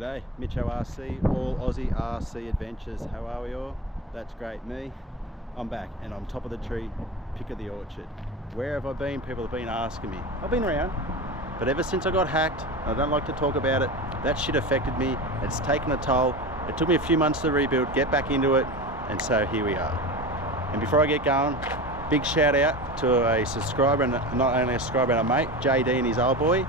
G'day, Mitcho RC, all Aussie RC adventures. How are we all? That's great. Me, I'm back and I'm top of the tree, pick of the orchard. Where have I been? People have been asking me. I've been around, but ever since I got hacked, I don't like to talk about it. That shit affected me. It's taken a toll. It took me a few months to rebuild, get back into it, and so here we are. And before I get going, big shout out to a subscriber, and not only a subscriber, but a mate, JD and his old boy.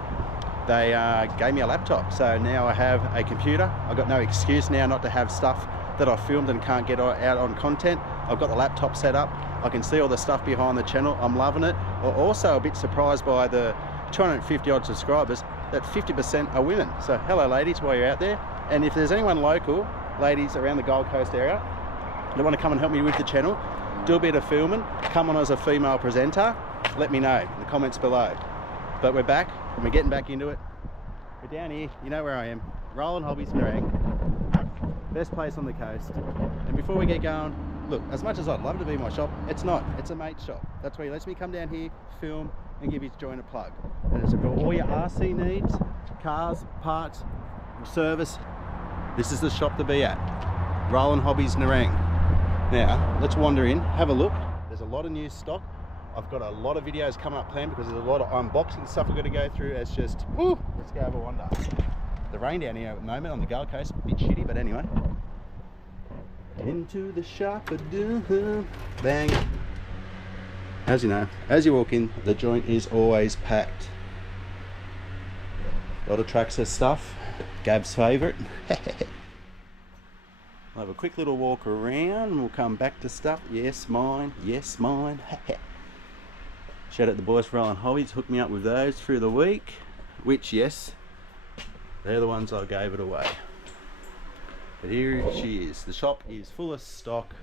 They gave me a laptop, so now I have a computer. I've got no excuse now not to have stuff that I filmed and can't get out on content. I've got the laptop set up. I can see all the stuff behind the channel. I'm loving it. I'm also a bit surprised by the 250 odd subscribers that 50% are women. So hello ladies, while you're out there. And if there's anyone local, ladies around the Gold Coast area, that want to come and help me with the channel, do a bit of filming, come on as a female presenter, let me know in the comments below. But we're back and we're getting back into it. We're down here, you know where I am, Roland Hobbies Nerang, best place on the coast. And before we get going, look, as much as I'd love to be in my shop, it's not, it's a mate's shop. That's where he lets me come down here, film and give his joint a plug. And it's for all your RC needs, cars, parts, service. This is the shop to be at, Roland Hobbies Nerang. Now, let's wander in, have a look. There's a lot of new stock. I've got a lot of videos coming up planned because there's a lot of unboxing stuff we've got to go through. It's just, woo, let's go have a wander. The rain down here at the moment on the Gold Coast, a bit shitty, but anyway. Into the shop, bang. As you know, as you walk in, the joint is always packed. A lot of Traxxas stuff, Gab's favourite. I'll have a quick little walk around and we'll come back to stuff. Yes, mine. Yes, mine. Shout out the boys for Roland Hobbies, hooked me up with those through the week, which, yes, they're the ones I gave it away. But here she is. The shop is full of stock,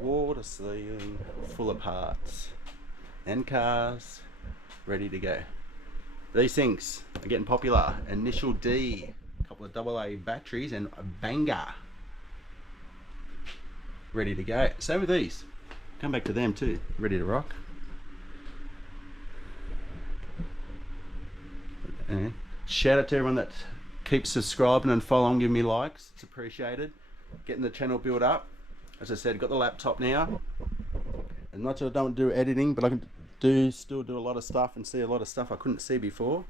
wall to ceiling, full of parts and cars ready to go. These things are getting popular. Initial D, a couple of AA batteries, and a banger ready to go. Same with these. Come back to them too, ready to rock. And shout out to everyone that keeps subscribing and following, giving me likes. It's appreciated. Getting the channel built up. As I said, got the laptop now. And not that I don't do editing, but I can still do a lot of stuff and see a lot of stuff I couldn't see before.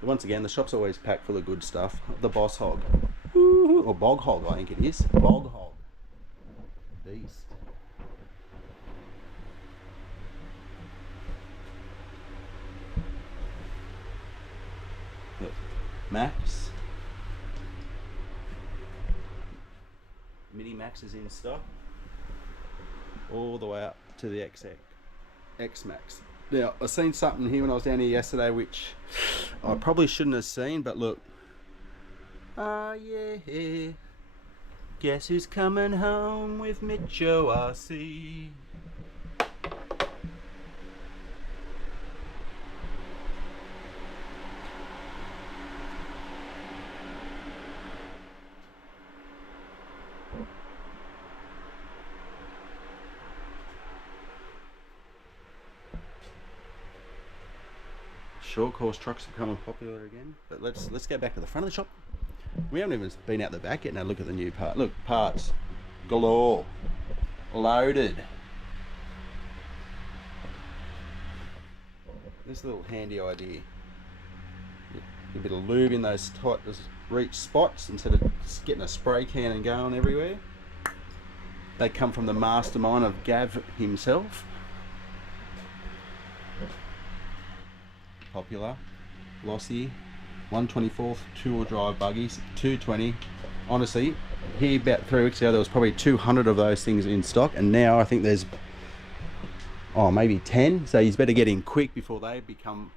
But once again, the shop's always packed full of good stuff. The Boss Hog. Or Bog Hog, I think it is. Bog Hog. Beast. Look, Max. Mini Max is in stock. All the way up to the X Max. Now, I seen something here when I was down here yesterday which I probably shouldn't have seen, but look. Oh yeah, guess who's coming home with Mitcho RC? Short course trucks are becoming popular again, but let's get back to the front of the shop. We haven't even been out the back yet. Now look at the new part. Look, parts galore, loaded. This little handy idea. A bit of lube in those tight reach spots instead of just getting a spray can and going everywhere. They come from the mastermind of Gav himself. Popular, glossy. 124th two-wheel drive buggies, 220. Honestly, here about 3 weeks ago there was probably 200 of those things in stock, and now I think there's maybe 10. So you better get in quick before they become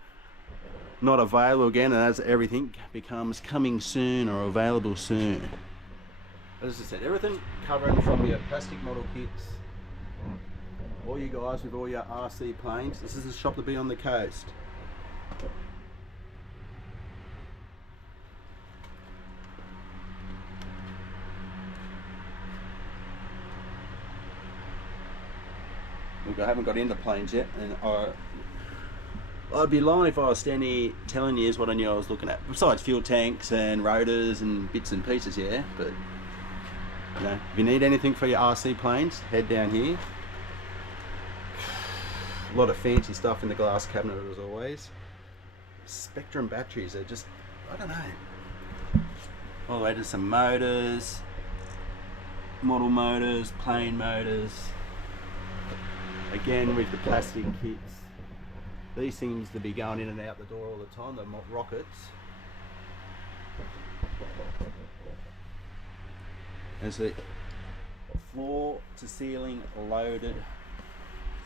not available again, and as everything becomes coming soon or available soon. As I said, everything covering from your plastic model kits, all you guys with all your RC planes. This is the shop to be on the coast. Look, I haven't got into planes yet, and I'd be lying if I was standing here telling you what I knew I was looking at. Besides fuel tanks and rotors and bits and pieces, yeah. But you know, if you need anything for your RC planes, head down here. A lot of fancy stuff in the glass cabinet as always. Spectrum batteries are just, I don't know. All the way to some motors, model motors, plane motors. Again with the plastic kits. These seems to be going in and out the door all the time, the rockets. There's a floor to ceiling loaded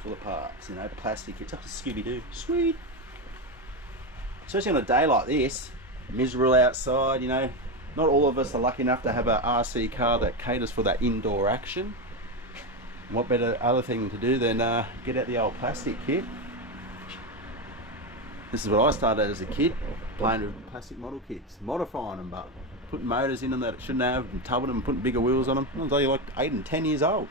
full of parts, you know, plastic. It's up to Scooby-Doo. Sweet. Especially on a day like this, miserable outside, you know. Not all of us are lucky enough to have a RC car that caters for that indoor action. What better other thing to do than get out the old plastic kit. This is what I started as a kid, playing with plastic model kits, modifying them, but putting motors in them that it shouldn't have, and tubbing them and putting bigger wheels on them. I was only like 8 and 10 years old.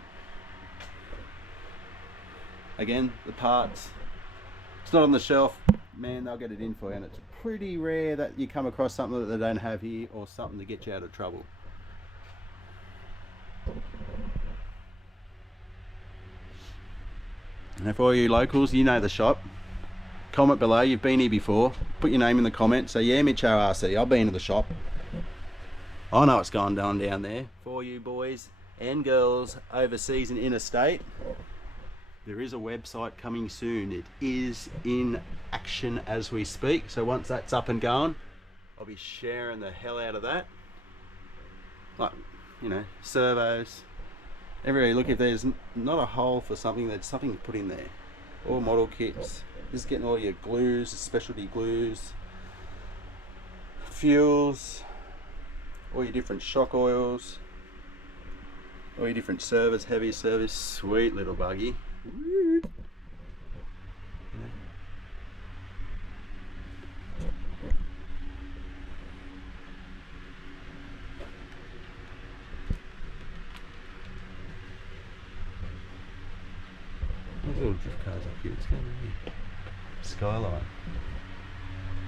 Again, the parts, it's not on the shelf, man, they'll get it in for you, and it's pretty rare that you come across something that they don't have here, or something to get you out of trouble. And for all you locals, you know the shop. Comment below, you've been here before. Put your name in the comments. Say, yeah, Mitch RC, I've been to the shop. I know what's going on down there. For you boys and girls overseas and interstate, there is a website coming soon. It is in action as we speak. So once that's up and going, I'll be sharing the hell out of that. Like, you know, servos. Everywhere you look, if there's not a hole for something, there's something to put in there. All model kits. Just getting all your glues, specialty glues, fuels, all your different shock oils, all your different servos, heavy service. Sweet little buggy. There's little drift cars up here. It's going to be Skyline.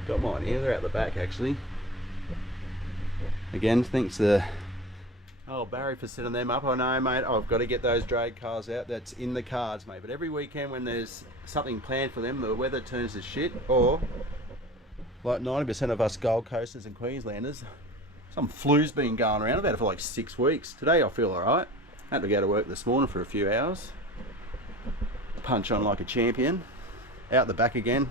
Got mine here, they're out the back actually. Again, thanks to Barry for setting them up. I know, mate, I've got to get those drag cars out. That's in the cards, mate. But every weekend when there's something planned for them, the weather turns to shit, or like 90% of us Gold Coasters and Queenslanders, some flu's been going around. I've had it for like 6 weeks. Today I feel alright. I had to go to work this morning for a few hours. Punch on like a champion. Out the back again,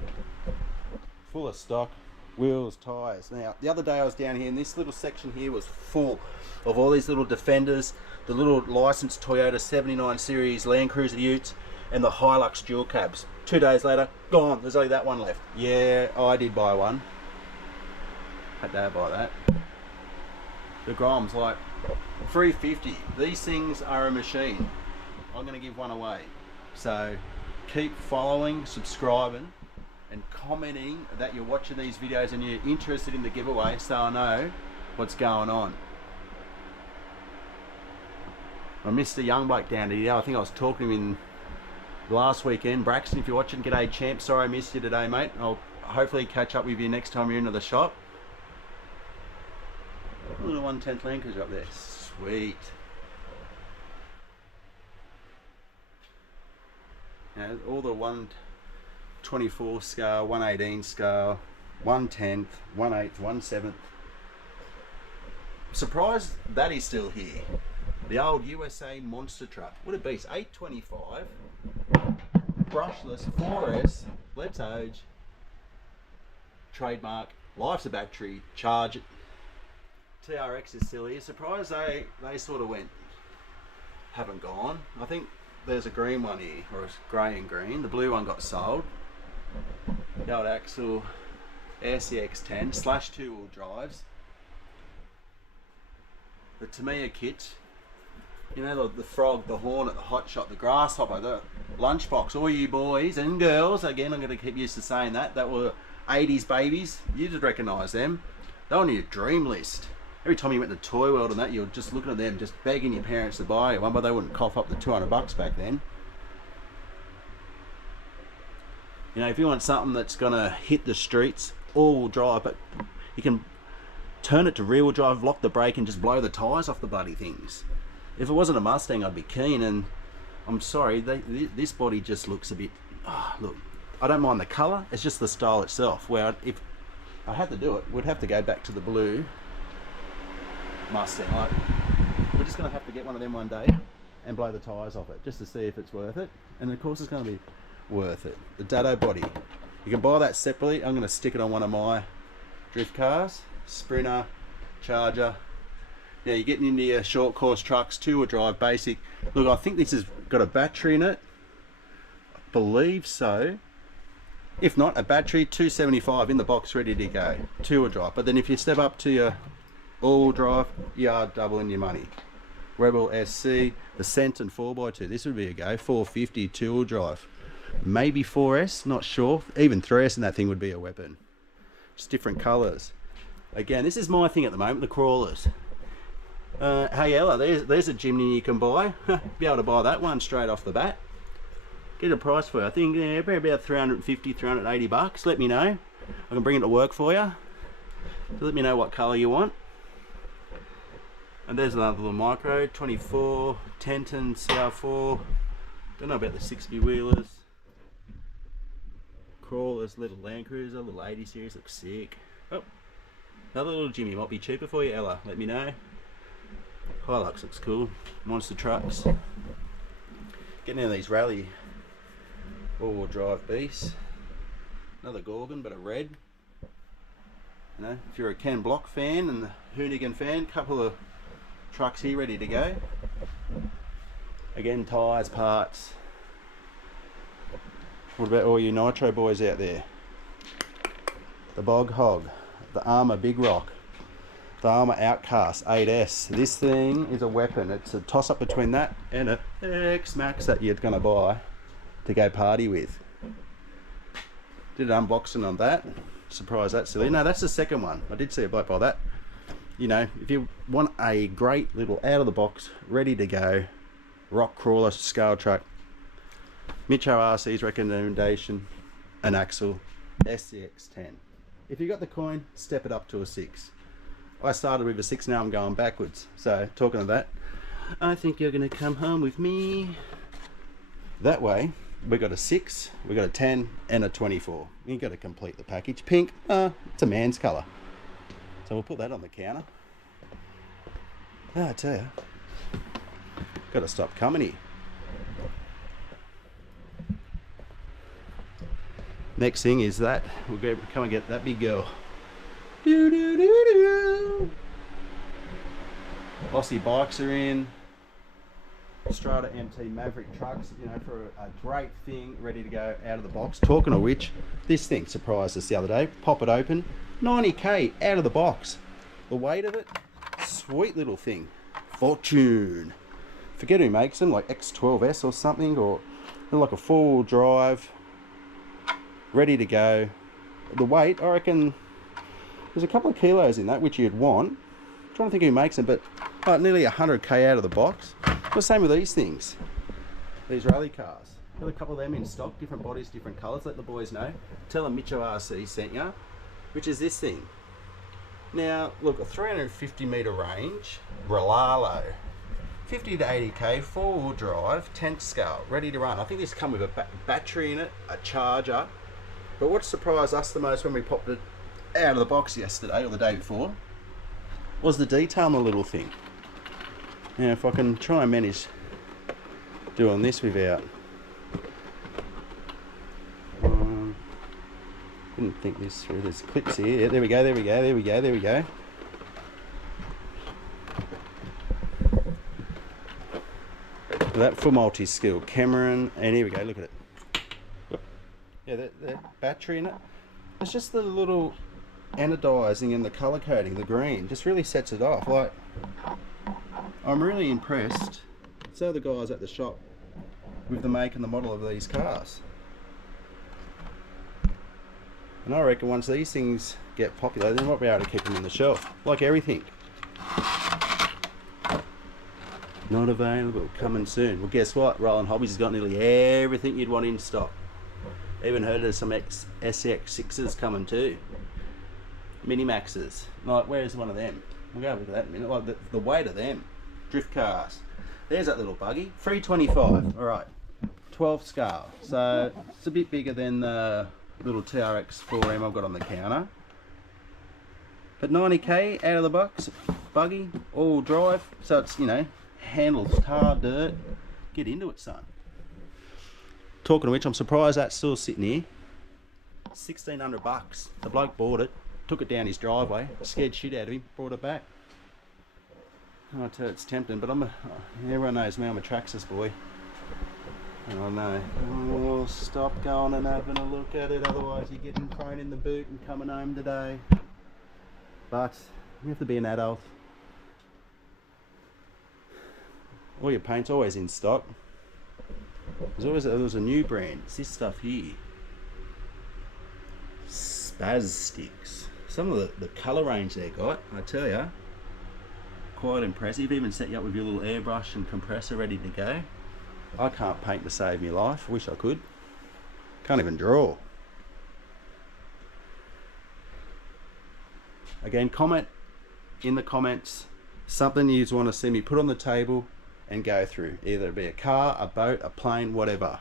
full of stock, wheels, tyres. Now, the other day I was down here and this little section here was full of all these little Defenders, the little licensed Toyota 79 series Land Cruiser Utes, and the Hilux dual cabs. 2 days later, gone. There's only that one left. Yeah, I did buy one. Had to buy that. The Grom's like $350. These things are a machine. I'm going to give one away. So keep following, subscribing, and commenting that you're watching these videos and you're interested in the giveaway, so I know what's going on. I missed a young bloke down here. I think I was talking to him last weekend. Braxton, if you're watching, g'day champ. Sorry I missed you today, mate. I'll hopefully catch up with you next time you're into the shop. Little 110th Land Cruiser up there. Sweet. You know, all the 1/24 scale, 1/18 scale, 1/10, 1/8, 1/7. Surprised that is still here. The old USA monster truck. What a beast. 825, brushless, 4S, let's age, trademark, life's a battery, charge it. TRX is still here. Surprised they sort of went, haven't gone. I think there's a green one here, or it's grey and green. The blue one got sold. The old Axle RCX10 / 2-wheel drives. The Tamiya kit. You know, the Frog, the Hornet, the Hotshot, the Grasshopper, the Lunchbox. All you boys and girls, again, I'm going to keep used to saying that were 80s babies. You just recognise them. They're on your dream list. Every time you went to Toy World and that, you're just looking at them, just begging your parents to buy you one, but they wouldn't cough up the $200 back then. You know, if you want something that's gonna hit the streets, all-wheel drive, but you can turn it to rear-wheel drive, lock the brake, and just blow the tyres off the bloody things. If it wasn't a Mustang, I'd be keen, and I'm sorry, this body just looks a bit... Oh, look, I don't mind the colour, it's just the style itself, where if I had to do it, we'd have to go back to the blue Mustang. Like, we're just going to have to get one of them one day and blow the tyres off it, just to see if it's worth it. And of course it's going to be worth it. The Dado body, you can buy that separately. I'm going to stick it on one of my drift cars, Sprinter, Charger. Now you're getting into your short course trucks, 2-wheel drive, basic. Look, I think this has got a battery in it. I believe so. If not, a battery, 275 in the box, ready to go. 2-wheel drive. But then if you step up to your all-wheel drive, you are doubling your money. Rebel SC, the Senton 4x2. This would be a go. 450 2-wheel drive. Maybe 4S, not sure. Even 3S and that thing would be a weapon. Just different colours. Again, this is my thing at the moment, the crawlers. Hey Ella, there's a Jimny you can buy. Be able to buy that one straight off the bat. Get a price for it. I think about 350, 380 bucks. Let me know. I can bring it to work for you. So let me know what colour you want. And there's another little micro, 24, Tenton CR4. Don't know about the 60 wheelers. Crawlers, little Land Cruiser, little 80 series, looks sick. Oh, another little Jimmy, might be cheaper for you, Ella. Let me know. Hilux looks cool. Monster trucks. Getting into these rally all-wheel drive beasts. Another Gorgon, but a red. You know, if you're a Ken Block fan and the Hoonigan fan, couple of trucks here ready to go. Again, tyres, parts. What about all you Nitro boys out there? The Bog Hog, the Armour Big Rock, the Armour Outcast 8S. This thing is a weapon. It's a toss-up between that and a X-Max that you're going to buy to go party with. Did an unboxing on that. Surprised that's silly. No, that's the second one. I did see a bloke buy that. You know, if you want a great little out of the box, ready to go, rock crawler scale truck, Mitcho RC's recommendation, an Axle SCX10. If you got the coin, step it up to a 6. I started with a 6, now I'm going backwards. So, talking of that, I think you're going to come home with me. That way, we got a 6, we got a 10, and a 24. You got to complete the package. Pink, it's a man's colour. So we'll put that on the counter. I tell you, got to stop coming here. Next thing is that we'll go come and get that big girl. Doo doo doo doo. Aussie bikes are in. Strata MT Maverick trucks, you know, for a great thing, ready to go out of the box. Talking of which, this thing surprised us the other day. Pop it open, 90k out of the box. The weight of it, sweet little thing. Fortune. Forget who makes them, like X12S or something, or they're like a 4-wheel drive, ready to go. The weight, I reckon, there's a couple of kilos in that, which you'd want. I'm trying to think who makes them, but nearly 100k out of the box. The same with these things, these rally cars. Got a couple of them in stock, different bodies, different colours. Let the boys know. Tell them Mitcho RC sent you, which is this thing. Now, look, a 350 metre range, Rolalo, 50 to 80k, 4-wheel drive, tent scale, ready to run. I think this come with a battery in it, a charger. But what surprised us the most when we popped it out of the box yesterday or the day before was the detail on the little thing. Now, if I can try and manage doing this without... didn't think this through. There's clips here. Yeah, there we go, there we go, there we go, there we go. That for multi-skill. Cameron, and here we go, look at it. Yeah, that battery in it. It's just the little anodizing and the colour coding, the green, just really sets it off. Like, I'm really impressed. So are the guys at the shop with the make and the model of these cars. And I reckon once these things get popular, then we'll be able to keep them on the shelf, like everything. Not available, coming soon. Well, guess what? Roland Hobbies has got nearly everything you'd want in stock. Even heard of some SX6s coming too. Mini Maxes. Like, where's one of them? We'll go look at that in a minute. Like the weight of them. Drift cars. There's that little buggy. 325. Alright. 12 scale. So it's a bit bigger than the little TRX 4M I've got on the counter. But 90k out of the box. Buggy. All drive. So it's, you know, handles tar, dirt. Get into it, son. Talking of which, I'm surprised that's still sitting here. 1,600 bucks. The bloke bought it. Took it down his driveway, scared shit out of him, brought it back. I tell you, it's tempting, but everyone knows me, I'm a Traxxas boy. And I know, oh, stop going and having a look at it, otherwise you're getting thrown in the boot and coming home today. But you have to be an adult. All your paint's always in stock. There was a new brand. It's this stuff here. Spaz Sticks. Some of the colour range they got, I tell ya, quite impressive. Even set you up with your little airbrush and compressor ready to go. I can't paint to save my life. I wish I could. Can't even draw. Again, comment in the comments something you want to see me put on the table and go through. Either it be a car, a boat, a plane, whatever.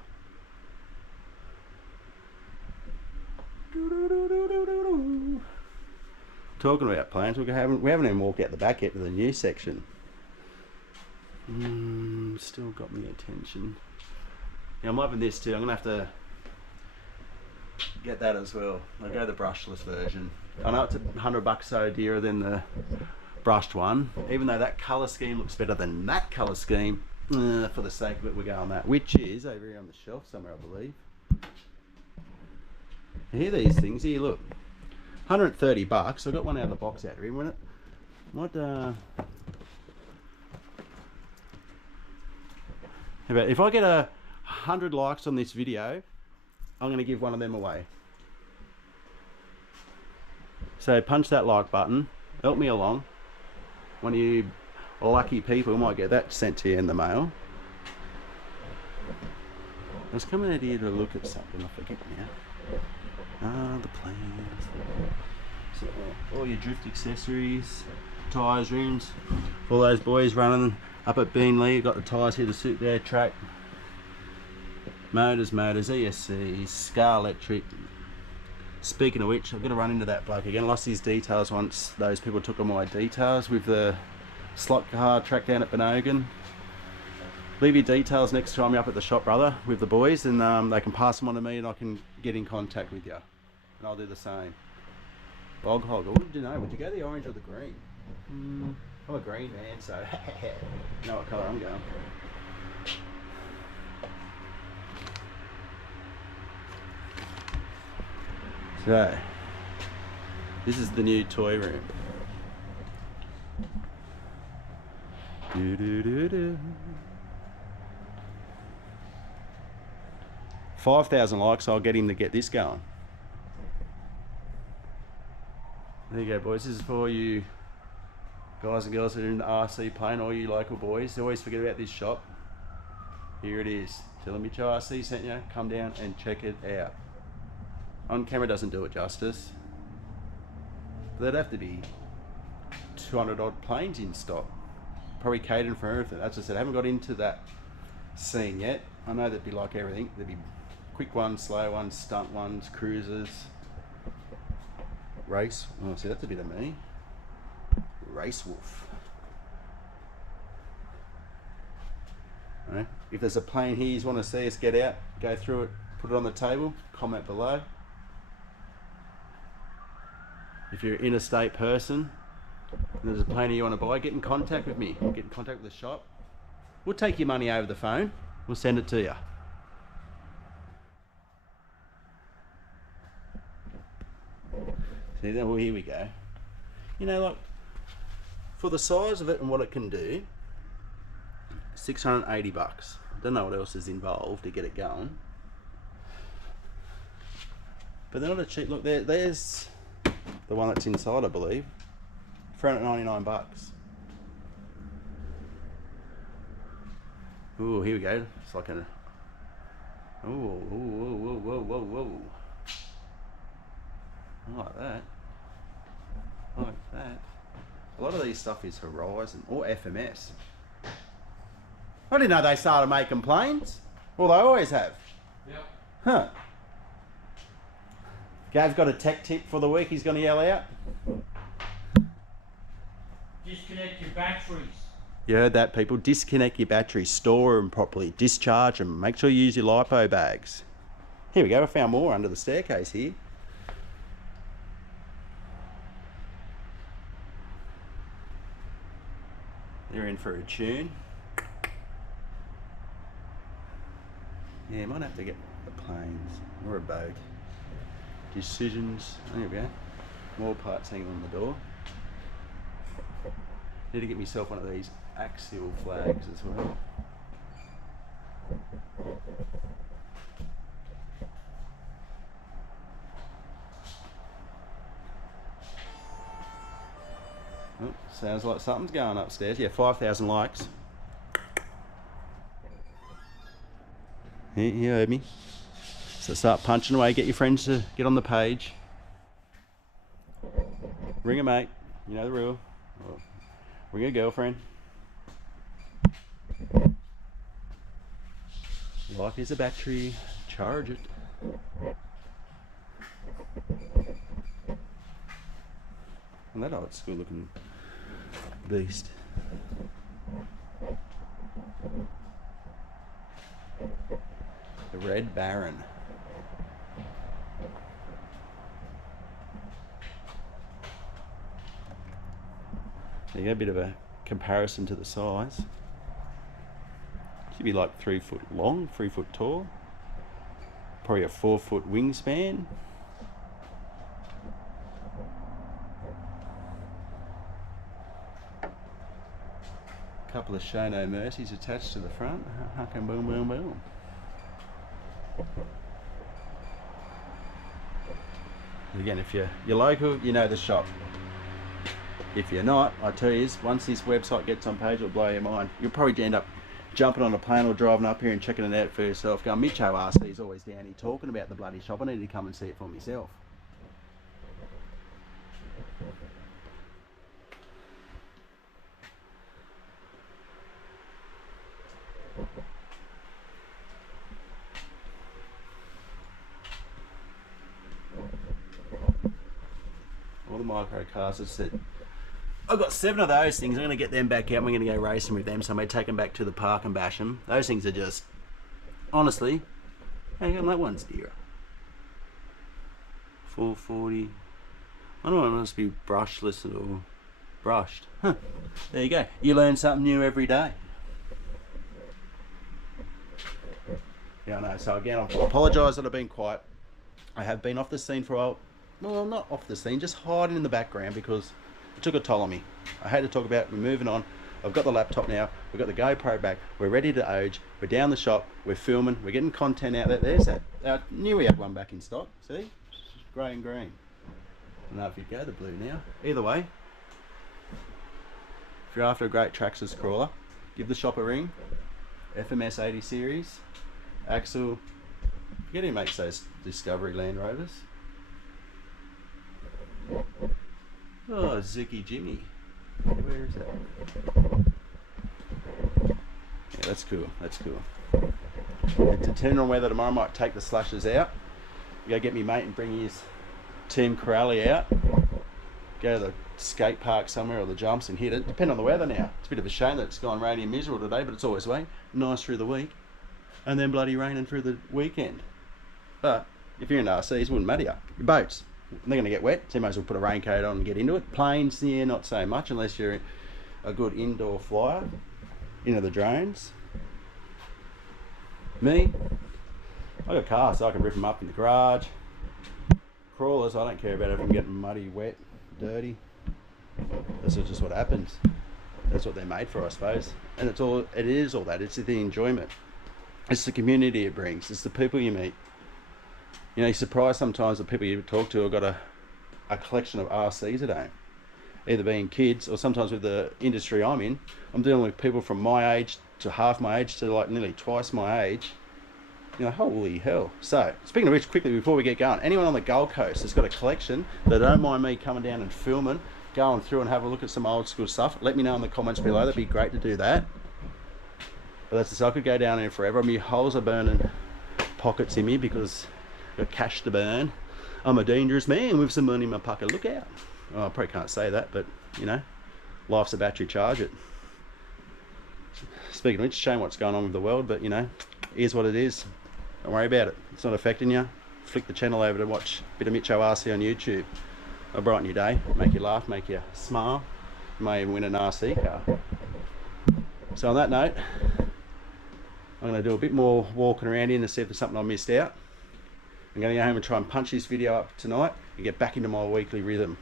Talking about planes, we haven't even walked out the back yet to the new section. Still got me attention. Yeah, I'm loving this too. I'm gonna have to get that as well. I'll go the brushless version. I know it's $100 so dearer than the brushed one, even though that colour scheme looks better than that colour scheme. For the sake of it, we're going that, which is over here on the shelf somewhere, I believe. You hear these things here? Look, $130. I got one out of the box out here. What? How about if I get 100 likes on this video, I'm going to give one of them away. So punch that like button. Help me along. One of you lucky people might get that sent to you in the mail. I was coming out here to look at something. I forget now. The planes. So, all your drift accessories, tyres, rims, all those boys running up at Beanley. You've got the tyres here to suit their track. Motors, ESCs, Scar Electric. Speaking of which, I'm going to run into that bloke again. Lost his details once those people took all my details with the slot car track down at Benogan. Leave your details next time you're up at the shop, brother, with the boys, and they can pass them on to me and I can get in contact with you. And I'll do the same. Bog hog. What did you know? Would you go the orange or the green? I'm a green man, so you know what colour I'm going. So, this is the new toy room. 5,000 likes, I'll get him to get this going. There you go, boys. This is for you guys and girls that are in the RC plane, all you local boys. They always forget about this shop. Here it is. Tell them Mitch RC sent you. Come down and check it out. On camera doesn't do it justice. There'd have to be 200 odd planes in stock. Probably catering for everything. As I said, I haven't got into that scene yet. I know there'd be like everything. There'd be quick ones, slow ones, stunt ones, cruisers, race. Oh, see, that's a bit of me. Race Wolf. Right. If there's a plane here you want to see us get out, go through it, put it on the table, comment below. If you're an interstate person and there's a plane you want to buy, get in contact with me. Get in contact with the shop. We'll take your money over the phone. We'll send it to you. See, well, here we go. You know, like, for the size of it and what it can do, $680. Don't know what else is involved to get it going. But they're not a cheap. Look, there's the one that's inside, I believe. $399. Ooh, here we go. It's like a. Ooh, whoa, whoa. I like that. I like that. A lot of these stuff is Horizon or FMS. I didn't know they started making planes. Well, they always have. Yep. Huh. Gav's got a tech tip for the week he's going to yell out. Disconnect your batteries. You heard that, people. Disconnect your batteries, store them properly, discharge them, make sure you use your LiPo bags. Here we go, I found more under the staircase here. They're in for a tune. Yeah, might have to get the planes or a boat. Decisions, there we go. More parts hanging on the door. Need to get myself one of these axial flags as well. Oh, sounds like something's going upstairs. Yeah, 5,000 likes. You heard me. So start punching away, get your friends to get on the page. Ring a mate, you know the rule. Or ring a girlfriend. Life is a battery, charge it. And that old school looking beast. The Red Baron. There you go, a bit of a comparison to the size. Should be like 3 foot long, 3 foot tall. Probably a 4 foot wingspan. Couple of Show No Mercies attached to the front. Hucking boom, boom, boom. Again, if you're local, you know the shop. If you're not, I tell you, once this website gets on page, it'll blow your mind. You'll probably end up jumping on a plane or driving up here and checking it out for yourself. Going, Mitcho RC is always down here talking about the bloody shop. I need to come and see it for myself. All the micro cars, I said, I've got 7 of those things. I'm going to get them back out. We're going to go racing with them. So I may take them back to the park and bash them. Those things are just, honestly, hang on, that one's dear. 440. I don't know, it must be brushless or brushed. Huh. There you go. You learn something new every day. Yeah, I know. So again, I apologise that I've been quiet. I have been off the scene for a while. Well, not off the scene, just hiding in the background because it took a toll on me. I had to talk about it. We're moving on. I've got the laptop now. We've got the GoPro back. We're ready to age. We're down the shop. We're filming. We're getting content out there. There's that. I knew we had one back in stock. See? Grey and green. I don't know if you'd go the blue now. Either way, if you're after a great Traxxas crawler, give the shop a ring. FMS 80 series. Axle. Forget who makes those Discovery Land Rovers. Oh, Zicky Jimmy. Where is that? Yeah, that's cool. That's cool. Depending on whether tomorrow I might take the slushes out, go get me mate and bring his Team Corrali out, go to the skate park somewhere or the jumps and hit it. Depending on the weather now. It's a bit of a shame that it's gone rainy and miserable today, but it's always the way. Nice through the week, and then bloody raining through the weekend. But if you're in RCs, it wouldn't matter. Your boats, they're going to get wet, so you might as well put a raincoat on and get into it. Planes, yeah, not so much unless you're a good indoor flyer into the drones. Me, I got cars so I can rip them up in the garage. Crawlers, I don't care about if I'm getting muddy, wet, dirty. That's just what happens. That's what they're made for, I suppose. And it is all that. It's the enjoyment. It's the community it brings. It's the people you meet. You know, you're surprised sometimes the people you talk to have got a collection of RCs at home. Either being kids or sometimes with the industry I'm in, I'm dealing with people from my age to half my age to like nearly twice my age You know, holy hell. So, speaking of which, quickly before we get going, anyone on the Gold Coast that's got a collection that don't mind me coming down and filming, going through and have a look at some old school stuff, let me know in the comments below. That'd be great to do that. But that's just, I could go down there forever. My holes are burning pockets in me because I've got cash to burn. I'm a dangerous man with some money in my pocket. Look out. Well, I probably can't say that, but you know, life's a battery, charge it. Speaking of which, shame what's going on with the world, but you know, here's what it is. Don't worry about it. It's not affecting you. Flick the channel over to watch a bit of Mitcho RC on YouTube. I'll brighten your day, make you laugh, make you smile. You may even win an RC car. So on that note, I'm going to do a bit more walking around here to see if there's something I missed out. I'm going to go home and try and punch this video up tonight and get back into my weekly rhythm.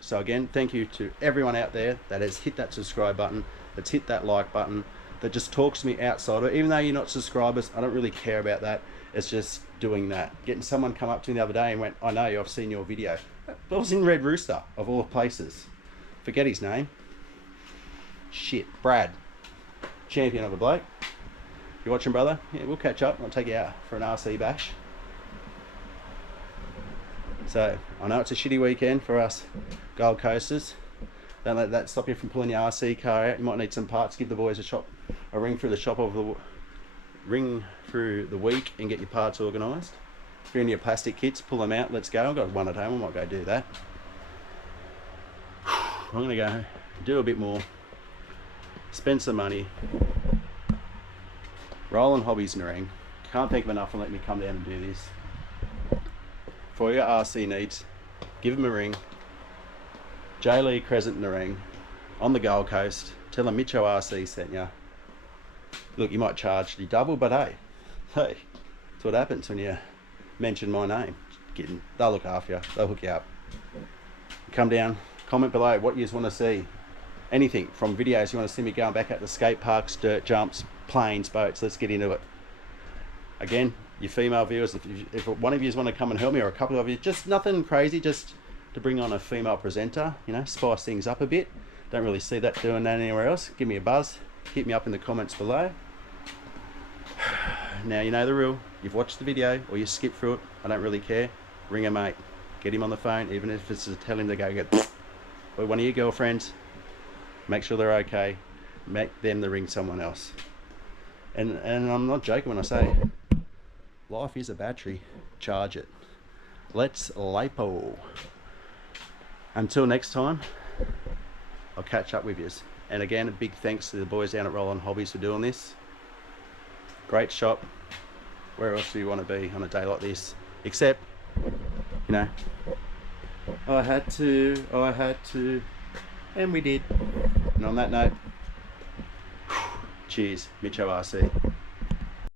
So again, thank you to everyone out there that has hit that subscribe button, that's hit that like button, that just talks to me outside of it. Even though you're not subscribers, I don't really care about that. It's just doing that. Getting someone come up to me the other day and went, I know you, I've seen your video. I was in Red Rooster, of all places. Forget his name. Shit, Brad. Champion of a bloke. You watching, brother? Yeah, we'll catch up. I'll take you out for an RC bash. So, I know it's a shitty weekend for us Gold Coasters. Don't let that stop you from pulling your RC car out. You might need some parts. Give the boys a ring through the shop of the ring through the week and get your parts organised. If you're in your plastic kits, pull them out. Let's go. I've got one at home. I might go do that. I'm going to go do a bit more. Spend some money. Roland Hobbies Nerang. Can't thank them enough for letting me come down and do this. For your RC needs, give them a ring. J. Lee Crescent Nerang on the Gold Coast. Tell them Mitcho RC sent ya. Look, you might charge the double, but hey, that's what happens when you mention my name. Kidding. They'll look after you. They'll hook you up. Come down, comment below what you want to see. Anything from videos you want to see me going back at the skate parks, dirt jumps, planes, boats. Let's get into it. Again, you female viewers, if one of you want to come and help me, or a couple of you, just nothing crazy, just to bring on a female presenter, you know, spice things up a bit. Don't really see that doing that anywhere else. Give me a buzz. Hit me up in the comments below. Now you know the rule. You've watched the video or you skip through it. I don't really care. Ring a mate. Get him on the phone, even if it's to tell him to go get or one of your girlfriends. Make sure they're okay. Make them to ring someone else. And I'm not joking when I say life is a battery. Charge it. Let's lipo. Until next time, I'll catch up with you. And again, a big thanks to the boys down at Roland Hobbies for doing this. Great shop. Where else do you want to be on a day like this? Except, you know, I had to, and we did. And on that note, cheers, Mitcho RC.